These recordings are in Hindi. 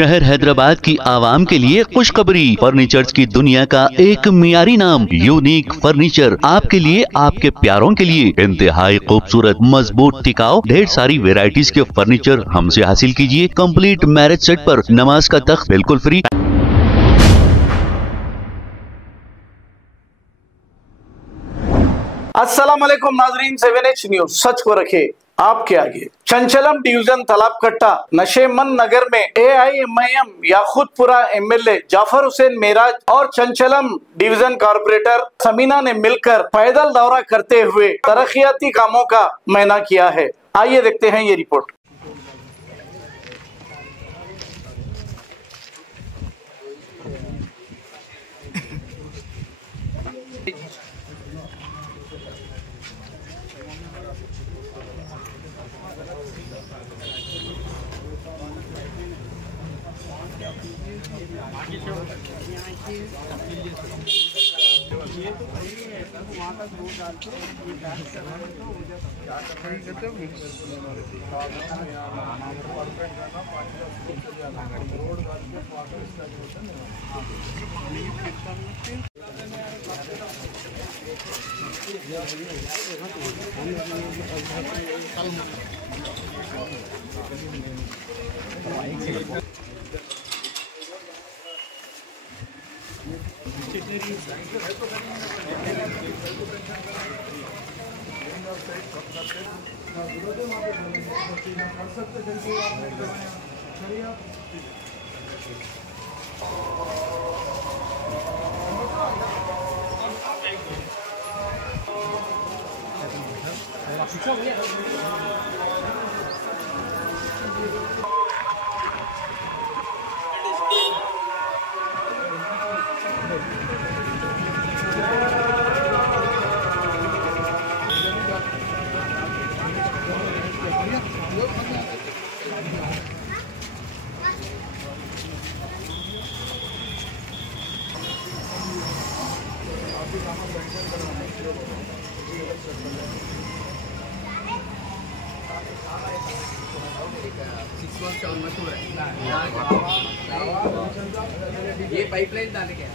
शहर हैदराबाद की आवाम के लिए खुशखबरी। फर्नीचर्स की दुनिया का एक मियारी नाम यूनिक फर्नीचर आपके लिए, आपके प्यारों के लिए इंतहाई खूबसूरत, मजबूत, टिकाऊ ढेर सारी वेराइटीज के फर्नीचर हमसे हासिल कीजिए। कंप्लीट मैरिज सेट पर नमाज का तख्त बिल्कुल फ्री। अस्सलाम वालेकुम नाजरीन, 7H न्यूज सच को रखे आपके आगे। चंचलम डिवीजन तालाबकट्टा नशेमन नगर में AIMIM याखूतपुरा MLA जाफर हुसैन मेराज और चंचलम डिवीजन कारपोरेटर समीना ने मिलकर पैदल दौरा करते हुए तरक्याती कामों का मुआयना किया है। आइए देखते हैं ये रिपोर्ट। ये पाइपलाइन डाले क्या?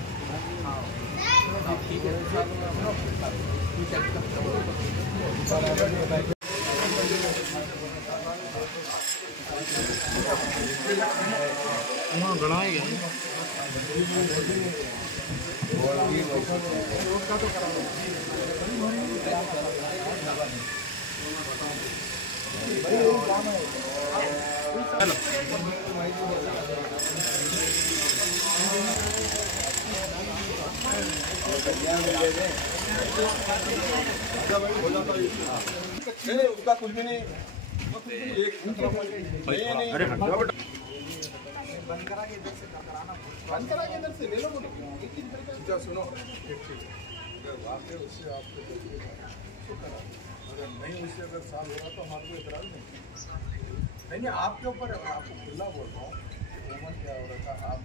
उसका कुछ भी नहीं। अरे बंद करा के इधर से ले लो। सुनो, उससे आपको अगर नहीं, उससे अगर साल हो रहा तो हमारे को इतराज नहीं, आपके ऊपर है। आपको खुला बोल रहा हूँ, उमर क्या हो रहा था आप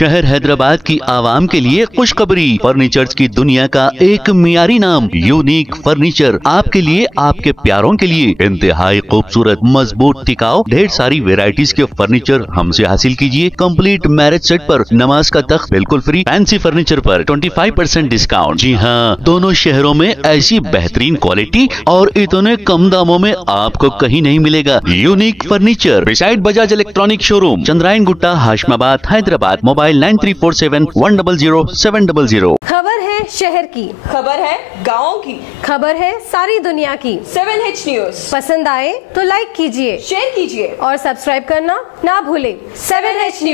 शहर हैदराबाद की आवाम के लिए खुशखबरी। फर्नीचर्स की दुनिया का एक मियारी नाम यूनिक फर्नीचर आपके लिए, आपके प्यारों के लिए इंतहाई खूबसूरत, मजबूत, टिकाऊ ढेर सारी वेराइटीज के फर्नीचर हमसे हासिल कीजिए। कंप्लीट मैरिज सेट पर नमाज का तख्त बिल्कुल फ्री। फैंसी फर्नीचर पर 25% डिस्काउंट। जी हाँ, दोनों शहरों में ऐसी बेहतरीन क्वालिटी और इतने कम दामों में आपको कहीं नहीं मिलेगा। Unique furniture beside Bajaj electronic showroom, Chandrayangutta, Hashamabad, Hyderabad. Mobile 9347100700। खबर है शहर की, खबर है गाँव की, खबर है सारी दुनिया की। 7H न्यूज पसंद आए तो लाइक कीजिए, शेयर कीजिए और सब्सक्राइब करना ना भूलें। 7H news.